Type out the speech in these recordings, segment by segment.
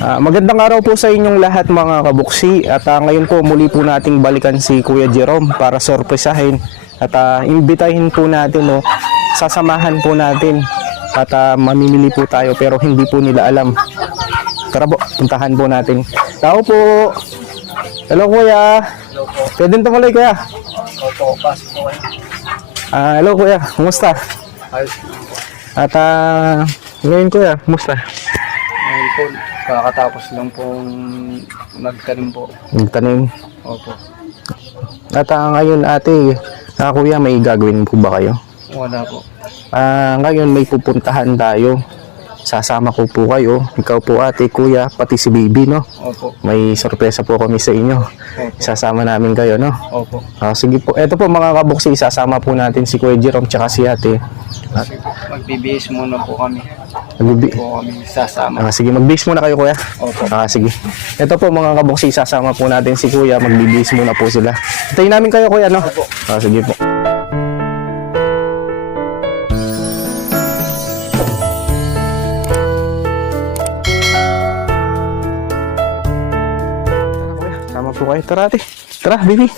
Magandang araw po sa inyong lahat mga kabuksi at ngayon po muli po nating balikan si Kuya Jerome para sorpresahin at imbitahin po natin, no, sasamahan po natin at mamimili po tayo pero hindi po nila alam. Tara po, puntahan po natin. Tao po. Hello Kuya. Hello po. Pwede tumuloy Kuya. Opo, pasok po kayo. Hello Kuya, kumusta? Ayos. At ngayon Kuya, kumusta? Ngayon po, kakatapos lang pong nagtanim po. Nagtanim. Opo. At ngayon ate, Kuya, may gagawin po ba kayo? Wala po. Ngayon may pupuntahan tayo. Sasama ko po kayo. Ikaw po ate, kuya, pati si baby, no? Opo. May sorpresa po kami sa inyo. Opo. Sasama namin kayo, no? Opo. Sige po. Ito po mga kabuksi, sasama po natin si Kuya Jerome tsaka si ate. Kasi magbibihis muna po kami. Magbibi. Po kami sasama. Sige, magbihis muna kayo kuya. Opo. Sige. Ito po mga kabuksi, sasama po natin si kuya. Magbibihis muna po sila. Hintayin namin kayo kuya, no? Opo. Sige po. Sama po kayo. Tara ate. Tara, baby.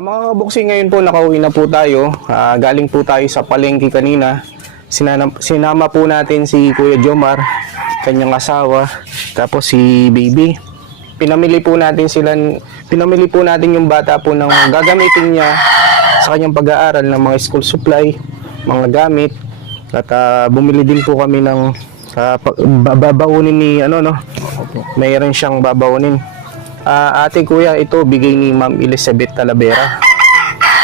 Mga kabuksi, ngayon po nakauwi na po tayo. Galing po tayo sa palengke kanina. Sinama po natin si Kuya Jomar, kanyang asawa, tapos si baby. Pinamili po natin yung bata po ng gagamitin niya sa kanyang pag-aaral ng mga school supply, mga gamit. At bumili din po kami ng babaunin ni mayroon siyang babaunin. Ate kuya, ito bigay ni Ma'am Elizabeth Talavera.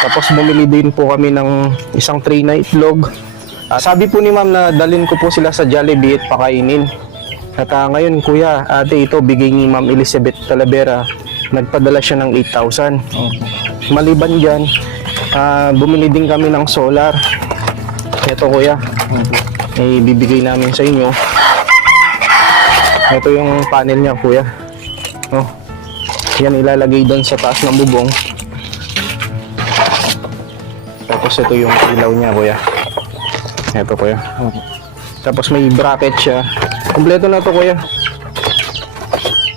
Tapos bumili din po kami ng isang tray na itlog. Sabi po ni Ma'am na dalhin ko po sila sa Jollibee at pakainin. At ngayon kuya, ate, ito bigay ni Ma'am Elizabeth Talavera. Nagpadala siya ng 8,000. Maliban dyan, bumili din kami ng solar. Ito kuya. ay bibigay namin sa inyo. Ito yung panel niya, kuya. Oh. Yan ilalagay doon sa taas ng bubong. Tapos ito yung ilaw niya, kuya. Ito, kuya. Tapos may bracket siya. Kompleto na to, kuya.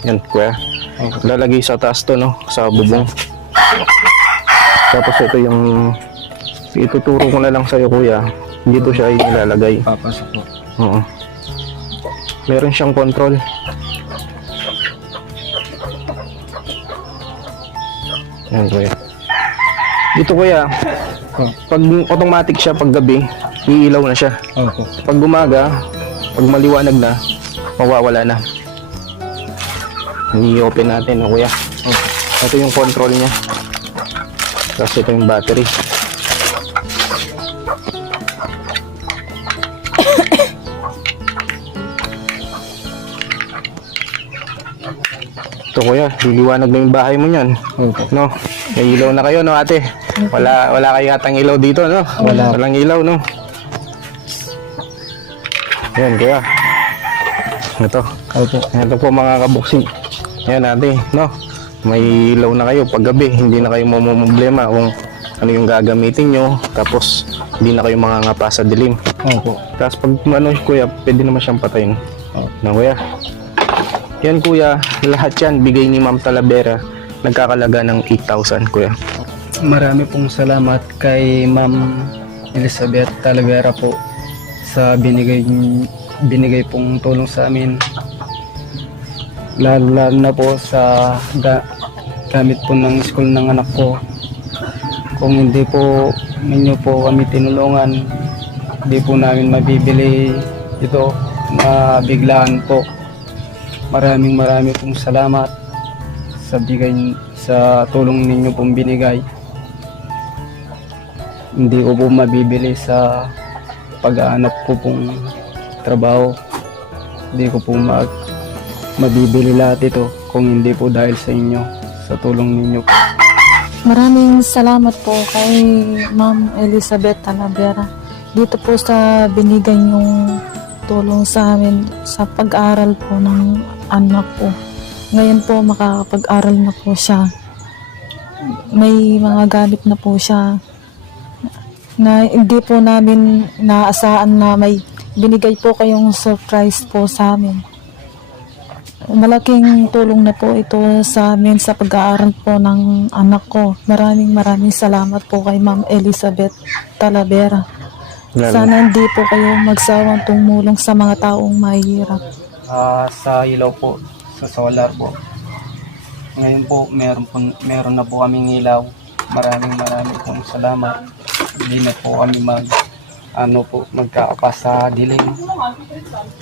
Yan, kuya. Lalagay sa taas to, no? Sa bubong. Tapos ito yung ituturo ko na lang sa'yo, kuya. Dito siya ilalagay. Papasok po. Oo. Meron siyang control. Yan, kuya. Dito, kuya, pag automatic siya pag gabi, iilaw na siya. Opo. Pag umaga, pag maliwanag na, mawawala na. I-open natin, no, kuya. Ito yung control niya. Tapos ito yung battery. Ito, kuya, liliwanag na yung bahay mo niyan. Opo. No? May ilaw na kayo, no, ate? Wala kayo yatang ilaw dito, no? Wala. Walang ilaw, no? Yan, kuya. Ito. Opo. Ito po, mga kabuksi. Yan, ate, no? May ilaw na kayo pag gabi. Hindi na kayo mamumblema kung ano yung gagamitin nyo. Tapos, hindi na kayo mangangapa sa dilim. Opo. Tapos, pag ano, kuya, pwede naman siyang patayin. No, kuya? Yan, kuya. Lahat yan, bigay ni Ma'am Talavera. Nagkakalaga ng 8,000, kuya. Marami pong salamat kay Ma'am Elizabeth Talavera po sa binigay pong tulong sa amin. Lalo na po sa gamit po ng school ng anak ko. Kung hindi po ninyo po kami tinulungan, hindi po namin mabibili ito, mabiglaan po. Maraming pong salamat sa tulong ninyo pong binigay. Hindi ko po mabibili sa pag-aanap ko pong trabaho. Hindi ko po mabibili lahat ito kung hindi po dahil sa inyo, sa tulong ninyo. Maraming salamat po kay Ma'am Elizabeth Talavera dito po sa binigay niyong tulong sa amin sa pag-aral po ng anak ko. Ngayon po makakapag-aral na po siya. May mga gamit na po siya na hindi po namin naasahan na may binigay po kayong surprise po sa amin. Malaking tulong na po ito sa amin sa pag-aaral po ng anak ko. Maraming salamat po kay Ma'am Elizabeth Talavera. Sana hindi po kayo magsawang tumulong sa mga taong mahihirap. Sa ilaw po, sa solar po. Ngayon po, meron na po kaming ilaw. Maraming pong salamat. Hindi na po kami magkaapa sa dilim.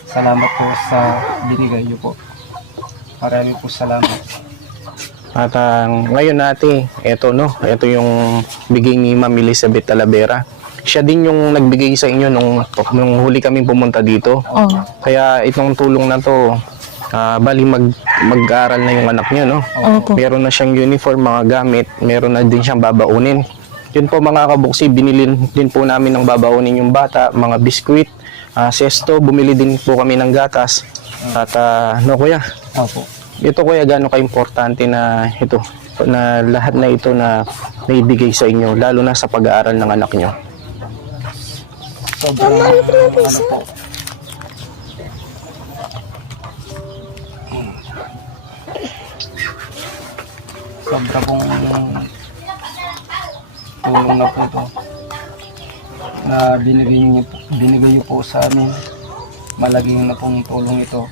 Salamat po sa binigay niyo po. Maraming po salamat. At ngayon natin, ito, no? Ito yung bigay ni Ma'am Elizabeth Talavera. Siya din yung nagbigay sa inyo nung huli kaming pumunta dito. Oh. Kaya itong tulong na to, bali mag-aaral na yung anak niya, no? Opo. Meron na siyang uniform, mga gamit, meron na din siyang babaunin. Yun po, mga kabuksi, binili din po namin ng babaunin yung bata, mga biskwit, sesto, bumili din po kami ng gatas. At no, kuya? Opo. Ito, kuya, gaano ka-importante na ito, na lahat na ito na naibigay sa inyo, lalo na sa pag-aaral ng anak niyo. Sobrang ano po. Sobra pong tulong na po ito na binigay niyo po sa amin. Malaging na pong tulong ito.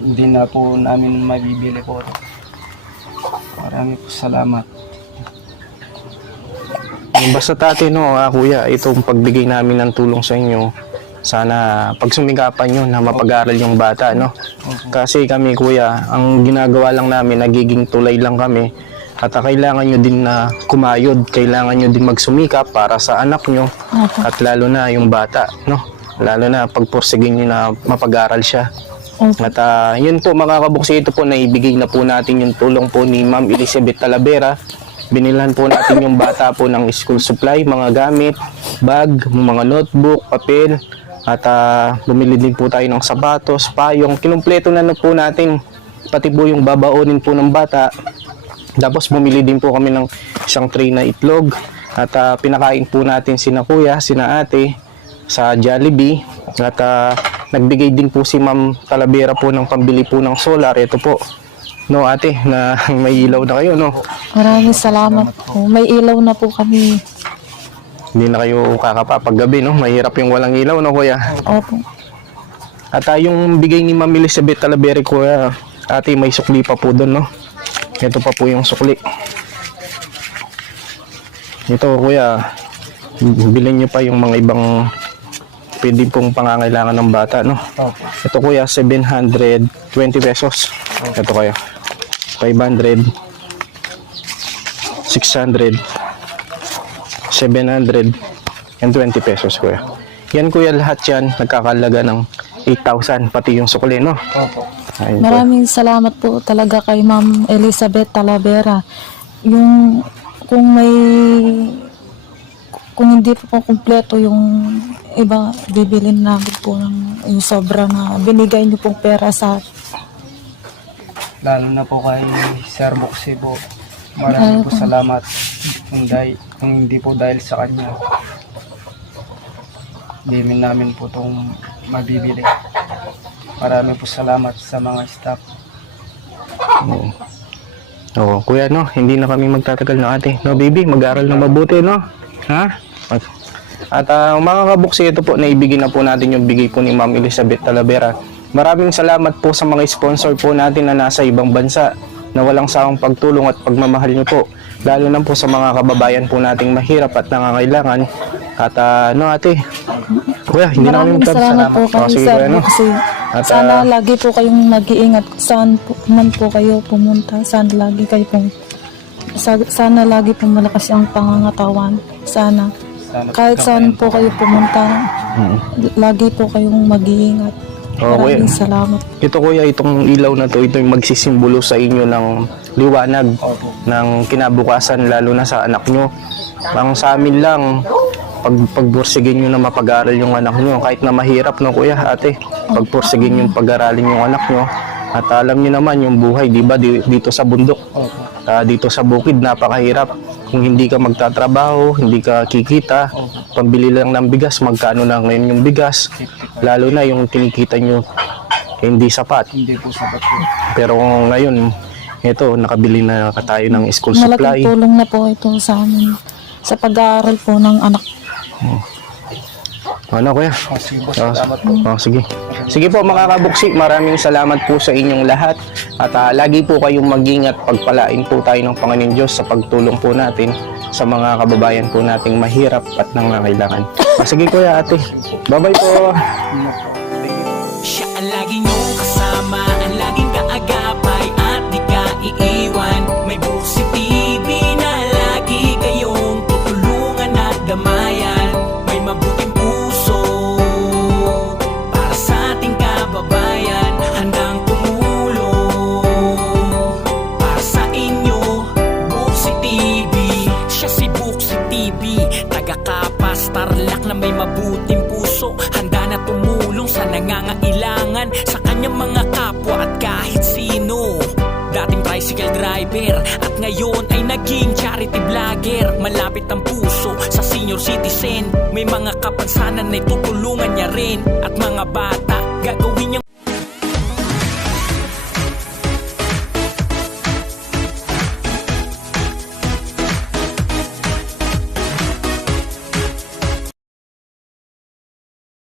Hindi na po namin mabibili po ito. Maraming po salamat. Basta tate, no, kuya, itong pagbigay namin ng tulong sa inyo, sana pagsumikapan nyo na mapag-aral yung bata, no? Kasi kami, kuya, ang ginagawa lang namin, nagiging tulay lang kami. At kailangan nyo din na kumayod, kailangan nyo din magsumikap para sa anak nyo. At lalo na yung bata, no? Lalo na pagpursigin nyo na mapag-aral siya. At yun po, mga kabuksi, ito po, naibigay na po natin yung tulong po ni Ma'am Elizabeth Talavera. Binilhan po natin yung bata po ng school supply, mga gamit, bag, mga notebook, papel, at bumili din po tayo ng sapatos, payong. Kinumpleto na po natin, pati po yung babaonin po ng bata. Tapos bumili din po kami ng isang tray na itlog, at pinakain po natin sina kuya, sina ate sa Jollibee. At nagbigay din po si Ma'am Talavera po ng pambili po ng solar. Ito po, no ate, na may ilaw na kayo, no? Maraming salamat po. May ilaw na po kami. Hindi na kayo kakapapag gabi, no? Mahirap yung walang ilaw, no kuya? Opo. At yung bigay ni Ma'am Elizabeth Talavera, kuya, ate, may sukli pa po doon, no? Ito pa po yung sukli. Ito kuya, bilhin nyo pa yung mga ibang pwede pong pangangailangan ng bata, no? Opo. Ito kuya, 720 pesos. Ito kuya, 500, 600, 720 pesos kuya. Yan kuya, lahat yan nagkakalaga ng 8,000 pati yung sukli, no? Opo. Ayun po. Maraming salamat po talaga kay Ma'am Elizabeth Talavera. Yung kung hindi po kumpleto yung iba, bibilin namin po ng yung sobra na binigay niyo pong pera sa Lalo na po kay Sir Boxy po. Maraming po salamat. Kung hindi po dahil sa kanya, di namin po itong mabibili. Maraming po salamat sa mga staff. Oo, kuya, no, hindi na kami magtatagal na ate. No, baby, mag-aaral na mabuti, no? Ha? At mga kabuksi, ito po, naibigay na po natin yung bigay po ni Ma'am Elizabeth Talavera. Maraming salamat po sa mga sponsor po natin na nasa ibang bansa na walang sawang pagtulong at pagmamahal nyo po. Lalo na po sa mga kababayan po nating mahirap at nangangailangan. At no ate, kuya, hindi na kami maraming salamat po kay sige, Sir kuya, no? Boxy. At, Sana lagi po kayong mag-iingat saan po, man po kayo pumunta. Sana lagi kayo pong sana lagi pong malakas ang pangangatawan. Sana kahit saan po kayo pumunta, lagi po kayong mag-iingat. Oo, kuya. Maraming salamat. Ito kuya, itong ilaw na to, ito yung magsisimbolo sa inyo ng liwanag ng kinabukasan, lalo na sa anak nyo. Ang sa amin lang, pagbursigin nyo na mapag-aral yung anak nyo, kahit na mahirap, no kuya, ate, pagbursigin yung pag-aralin yung anak nyo. At alam nyo naman yung buhay, di ba, dito sa bundok, dito sa bukid, napakahirap. Kung hindi ka magtatrabaho, hindi ka kikita, pambili lang ng bigas, magkano na ngayon yung bigas, lalo na yung kinikita nyo, hindi sapat. Hindi po sapat po. Pero ngayon, ito, nakabili na tayo ng school supply. Malaking tulong na po ito sa amin sa pag-aaral po ng anak. Ano kuya? Sige po, salamat po. Sige. Sige po mga kabuksi, maraming salamat po sa inyong lahat. At lagi po kayong mag-ingat, pagpalain po tayo ng Panginoon Diyos sa pagtulong po natin sa mga kababayan po nating mahirap at nangangailangan. Sige kuya, ate. Bye-bye po. Siya ang lagi niyong kasama, ang laging kaagapay at di ka iiwan. May Boxy TV na lagi kayong tutulungan at damayan. May mabuting puso para sa ating kababayan, handang tumulong para sa inyo. Boxy TV, siya si Boxy TV, taga-Kapas, Tarlac na may mabuting puso, handa na tumulong sa nangangailangan sa kanyang mga kapwa at kahit sino. Dating tricycle driver at ngayon ay naging charity vlogger. Malapit ang puso sa senior citizen, may mga kapansanan na tutulungan niya rin. At mga bata